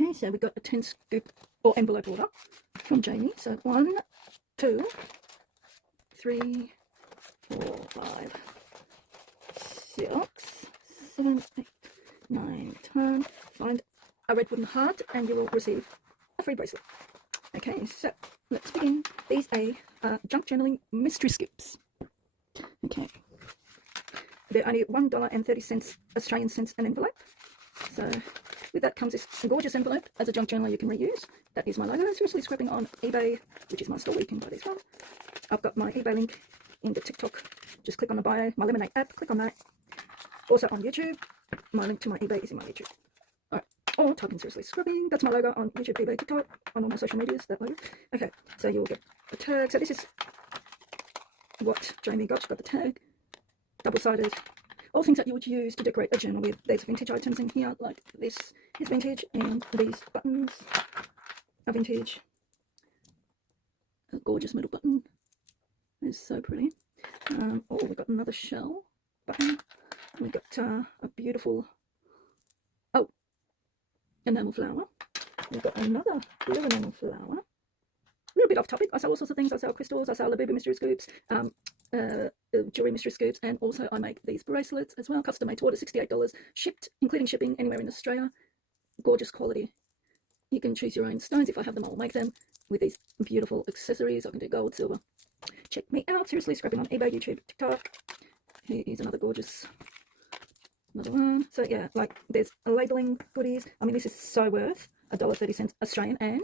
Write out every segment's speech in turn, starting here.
Okay, so we've got a 10 scoop or envelope order from Jamie. So 1, 2, 3, 4, 5, 6, 7, 8, 9, 10. Find a red wooden heart and you will receive a free bracelet. Okay, so let's begin. These are junk journaling mystery scoops. Okay, they're only $1.30 Australian cents an envelope. So with that comes this gorgeous envelope as a junk journaler you can reuse. That is my logo. Seriously scrapping on eBay, which is my store. You can buy this one. I've got my eBay link in the TikTok. Just click on the bio. My Lemonade app. Click on that. Also on YouTube. My link to my eBay is in my YouTube. Alright. Or type in seriously scrubbing. That's my logo on YouTube, eBay, TikTok, on all my social medias. That logo. Okay. So you'll get a tag. So this is what Jamie got. She got the tag. Double-sided. All things that you would use to decorate a journal with. There's vintage items in here, like this is vintage, and these buttons are vintage. A gorgeous middle button. It's so pretty. Oh, we've got another shell button. We've got a beautiful, enamel flower. We've got another blue enamel flower. A little bit off topic. I sell all sorts of things. I sell crystals. I sell Labubu mystery scoops. Jewelry mystery scoops, and also I make these bracelets as well, custom made to order, $68, shipped including shipping anywhere in Australia. Gorgeous quality. You can choose your own stones. If I have them, I'll make them with these beautiful accessories. I can do gold, silver. Check me out. Seriously scrapping on eBay, YouTube, TikTok. Here is another gorgeous, another one. So yeah, like there's a labeling goodies. I mean, this is so worth $1.30 Australian. And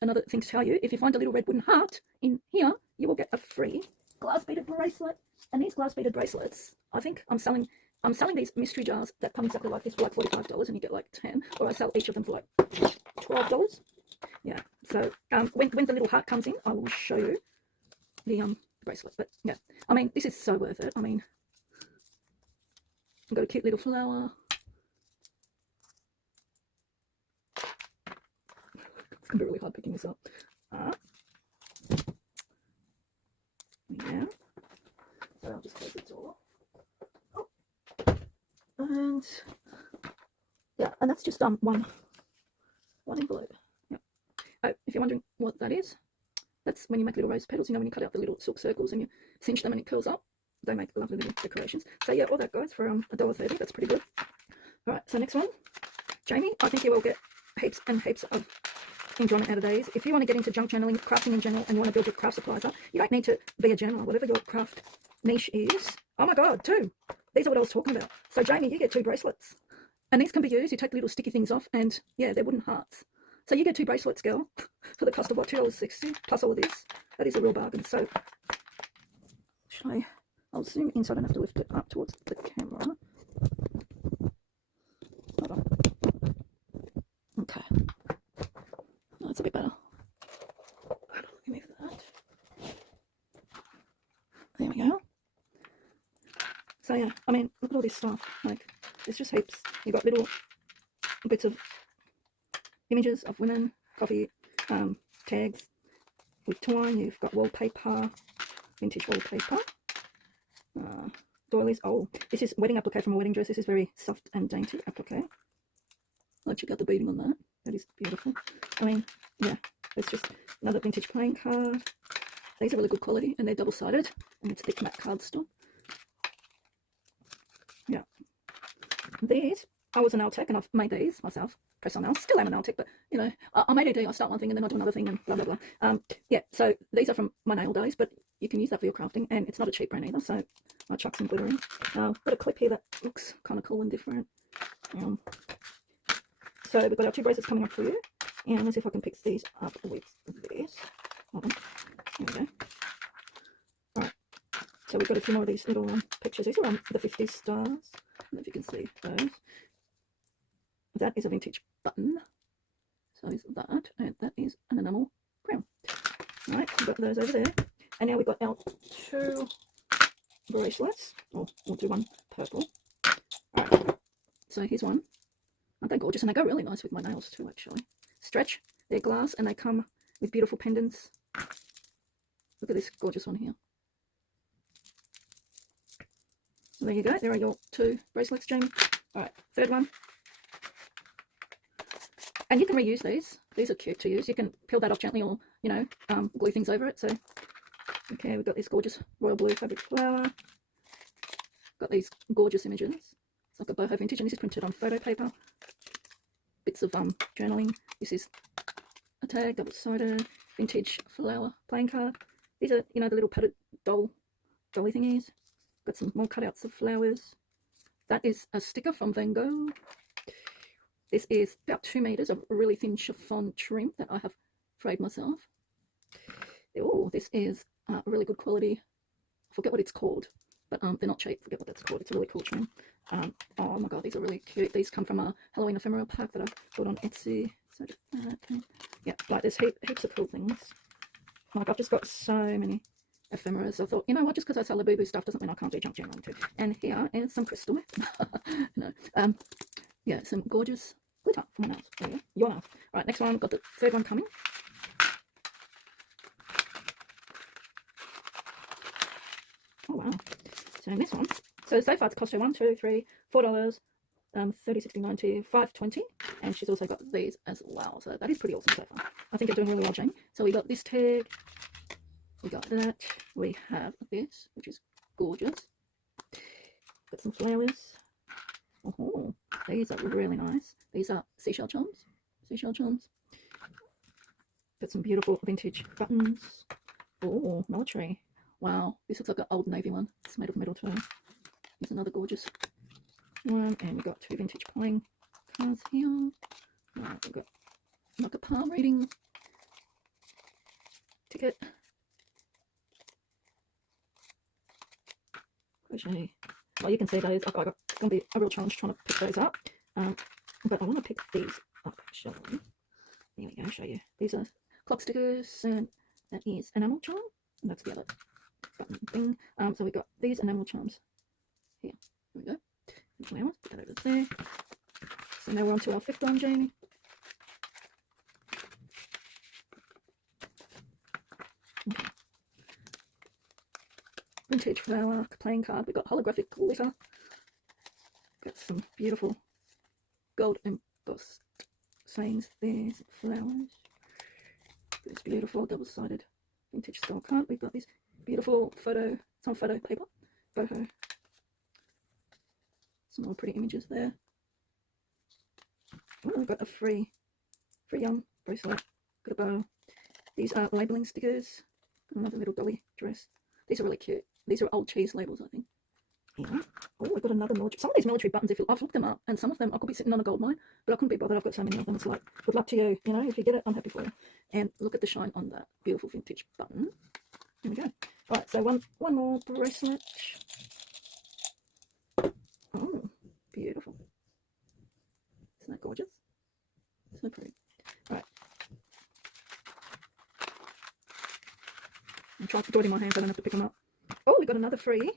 another thing to tell you, if you find a little red wooden heart in here, you will get a free glass beaded bracelet. And these glass beaded bracelets, I think I'm selling these mystery jars that come exactly like this for like $45, and you get like 10, or I sell each of them for like $12. Yeah, so when the little heart comes in, I will show you the bracelet. But yeah, I mean, this is so worth it. I mean, I've got a cute little flower. It's gonna be really hard picking this up. Yeah, so I'll just close it all up. Oh. And yeah, and that's just one envelope. Yeah. Oh, if you're wondering what that is, that's when you make little rose petals. You know, when you cut out the little silk circles and you cinch them and it curls up, they make lovely little decorations. So yeah, all that guys for $1.30. That's pretty good. All right, so next one, Jamie. I think you will get heaps and heaps of enjoyment out of these. If you want to get into junk journaling, crafting in general, and you want to build your craft supplies up, you don't need to be a journaler. Whatever your craft niche is. Oh my god, 2. These are what I was talking about. So Jamie, you get 2 bracelets, and these can be used. You take the little sticky things off, and yeah, they're wooden hearts. So you get 2 bracelets, girl, for the cost of what, $2.60 plus all of this. That is a real bargain. So I'll zoom in so I don't have to lift it up towards the camera. Hold on. Okay. That's a bit better. Let me move that. There we go. So yeah, I mean, look at all this stuff. Like, there's just heaps. You've got little bits of images of women, coffee, tags with twine. You've got wallpaper, vintage wallpaper. Doilies. Oh, this is wedding applique from a wedding dress. This is very soft and dainty applique. I'll check out the beading on that. That is beautiful. I mean, yeah, it's just another vintage playing card. These are really good quality, and they're double-sided, and it's thick matte cardstock. Yeah. These, I was a nail tech, and I've made these myself. Press on nails. Still am a nail tech, but, you know, I'm ADD. I start one thing, and then I do another thing, and blah, blah, blah. Yeah, so these are from my nail days, but you can use that for your crafting, and it's not a cheap brand either, so I chuck some glitter in. Got a clip here that looks kind of cool and different. So we've got our 2 bracelets coming up for you, and let's see if I can pick these up with this. Hold on. There we go. Alright, so we've got a few more of these little pictures. These are the 50s stars. I don't know if you can see those. That is a vintage button. So is that, and that is an enamel crown. Alright, we've got those over there. And now we've got our 2 bracelets. Or we'll do one purple. Alright, so here's one. Aren't they gorgeous? And they go really nice with my nails too, actually. Stretch, they're glass, and they come with beautiful pendants. Look at this gorgeous one here. So there you go. There are your 2 bracelets, Jamie. All right, third one. And you can reuse these. These are cute to use. You can peel that off gently, or, you know, glue things over it. So, okay, we've got this gorgeous royal blue fabric flower. Got these gorgeous images. It's like a boho vintage, and this is printed on photo paper. Bits of journaling. This is a tag, double-sided, vintage flower playing card. These are, you know, the little padded dolly thingies. Got some more cutouts of flowers. That is a sticker from Van Gogh. This is about 2 meters of really thin chiffon trim that I have frayed myself. Oh, this is really good quality. I forget what it's called, but they're not cheap. Forget what that's called. It's a really cool trim. Oh my god, these are really cute. These come from a Halloween ephemera pack that I bought on Etsy. So yeah, like there's heaps of cool things. Like I've just got so many ephemeras. I thought, you know what, just because I sell the boo-boo stuff doesn't mean I can't do junk journaling too. And here is some crystal. No, yeah, some gorgeous glitter for my nails. There you go, your nails. Right, next one, we've got the third one coming. Oh wow. So in this one, so far it's cost her $1, $2, $3, $4, 30, 60, 90, 5.20, and she's also got these as well. So that is pretty awesome so far. I think you're doing really well, Jamie. So we got this tag, we got that, we have this, which is gorgeous. Got some flowers. Oh, these are really nice. These are seashell charms. Seashell charms. Got some beautiful vintage buttons. Oh, military. Wow, this looks like an old navy one. It's made of metal too. Here's another gorgeous one, and we've got 2 vintage playing cards here. We've got like a palm reading ticket. Crochet. Well, you can see those. It's going to be a real challenge trying to pick those up. But I want to pick these up, actually. There we go, I'll show you. These are clock stickers, and that is enamel charm. And that's the other button thing. So we've got these enamel charms here. There we go. Flowers, put that over there. So now we're on to our 5th one, Jamie. Okay. Vintage flower playing card. We've got holographic glitter. Got some beautiful gold embossed sayings. There's flowers. This beautiful double-sided vintage style card. We've got this beautiful photo, some photo paper, boho. Some more pretty images there. Oh, we've got a free bracelet. Got a bow. These are labeling stickers. Got another little dolly dress. These are really cute. These are old cheese labels, I think. Yeah. Oh, we've got another military. Some of these military buttons, I've looked them up, and some of them I could be sitting on a gold mine, but I couldn't be bothered. I've got so many of them. It's like, good luck to you. You know, if you get it, I'm happy for you. And look at the shine on that beautiful vintage button. There we go. Right, so one more bracelet. Oh, beautiful. Isn't that gorgeous? So pretty. Right. I'm trying to put it in my hands, I don't have to pick them up. Oh, we got another free.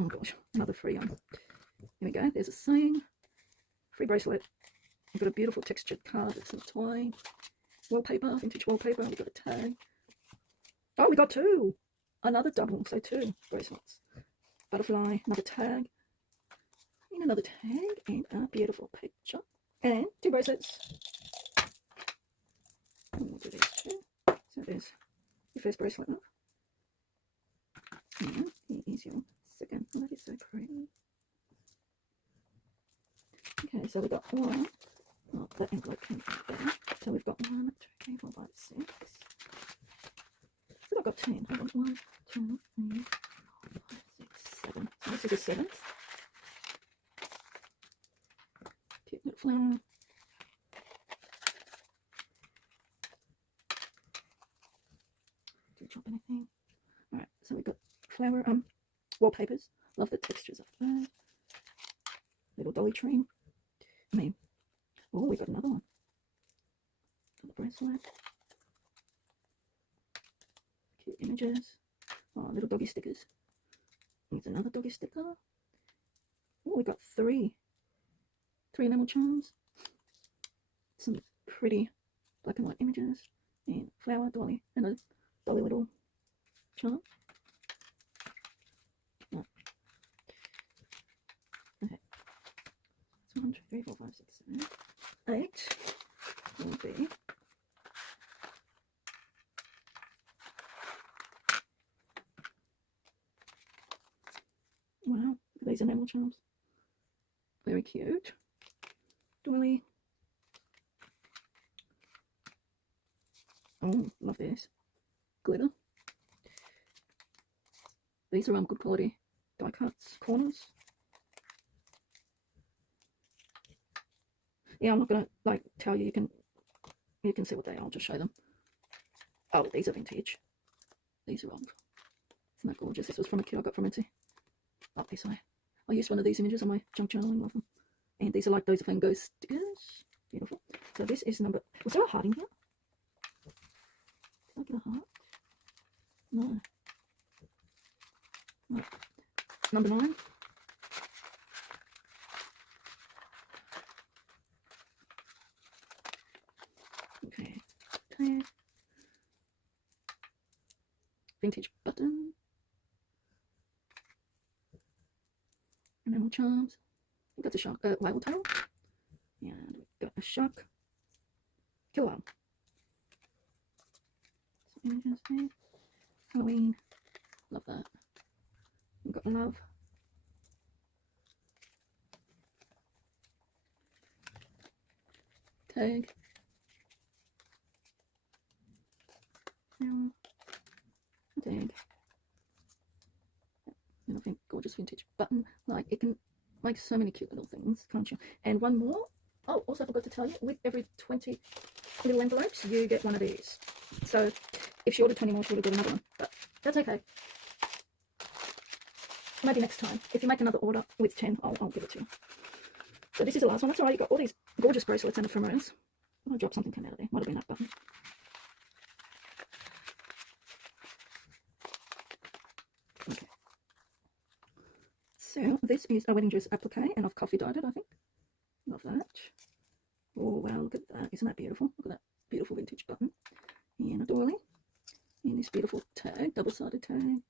Oh gosh, another free one. Here we go. There's a saying. Free bracelet. We've got a beautiful textured card with some toy. Wallpaper, vintage wallpaper. We've got a tag. Oh, we got 2. Another double, so 2 bracelets. Butterfly, another tag. And another tag, and a beautiful picture. And 2 bracelets. And we'll do these 2. So there's your first bracelet up. And here is your second. Oh, that is so pretty. Okay, so we've got 1. Oh, that envelope came from there. So we've got 1, 2, 3, 4, 5, 6. So I've got 10. I've got 1, 2, 3, 4, 5, 6, 7. So this is a 7th. Cute little flower. Do you drop anything? Alright, so we've got flower wallpapers. Love the textures of that. Little dolly tree. I mean, oh, we got another one. Got the bracelet. Cute images. Oh, little doggy stickers. Here's another doggy sticker. Oh, we got 3 enamel charms. Some pretty black and white images. And flower, dolly, and a dolly little charm. Oh. Okay. So 1, 2, 3, 4, 5, 6, 7. 8 will be wow, these enamel charms. Very cute. Doily. Oh, love this. Glitter. These are good quality die cuts, corners. Yeah, I'm not gonna like tell you. You can see what they are. I'll just show them. Oh, these are vintage. These are old. Isn't that gorgeous? This was from a kit I got from Etsy. Oh, this way. I used one of these images on my junk journaling of them. And these are like those Van Gogh stickers. Beautiful. So this is number... Was there a heart in here? Did I get a heart? No. No. Number 9. Okay. Tag. Vintage button. Enamel charms. I think that's a shark, whale tail. And we've got a shark. Killer. Some images there. Halloween. Love that. We've got love. Tag. Now. Tag. And I think gorgeous vintage button. Like, it can make so many cute little things, can't you? And one more. Oh, also forgot to tell you, with every 20 little envelopes, you get one of these. So if she ordered 20 more, she would have got another one. But that's okay. Maybe next time. If you make another order with 10, I'll give it to you. So this is the last one. That's all right. You've got all these gorgeous bracelets and ephemeras. I dropped something came out of there. Might have been that button. Okay. So this is a wedding dress applique, and I've coffee dyed it, I think. Love that. Oh wow, look at that. Isn't that beautiful? Look at that beautiful vintage button. And a doily. And this beautiful tag, double-sided tag.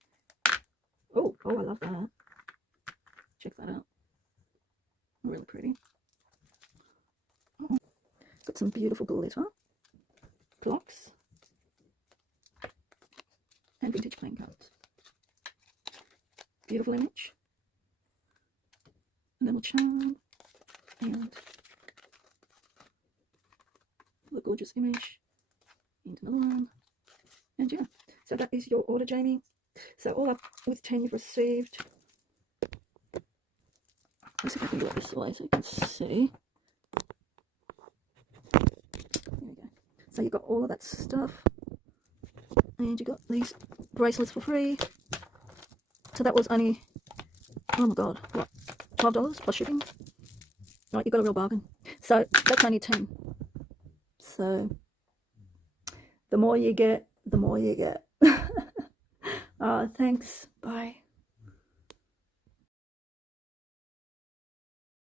Oh, I love that. Check that out. Really pretty. Oh, got some beautiful glitter blocks and vintage playing cards. Beautiful image. A little charm and a gorgeous image. And another one. And yeah, so that is your order, Jamie. So all up with 10 you've received. Let's see if I can do it this way so you can see. There we go. So you got all of that stuff. And you got these bracelets for free. So that was only, oh my god, what, $12 plus shipping? Right, you got a real bargain. So that's only 10. So the more you get, the more you get. Thanks. Bye.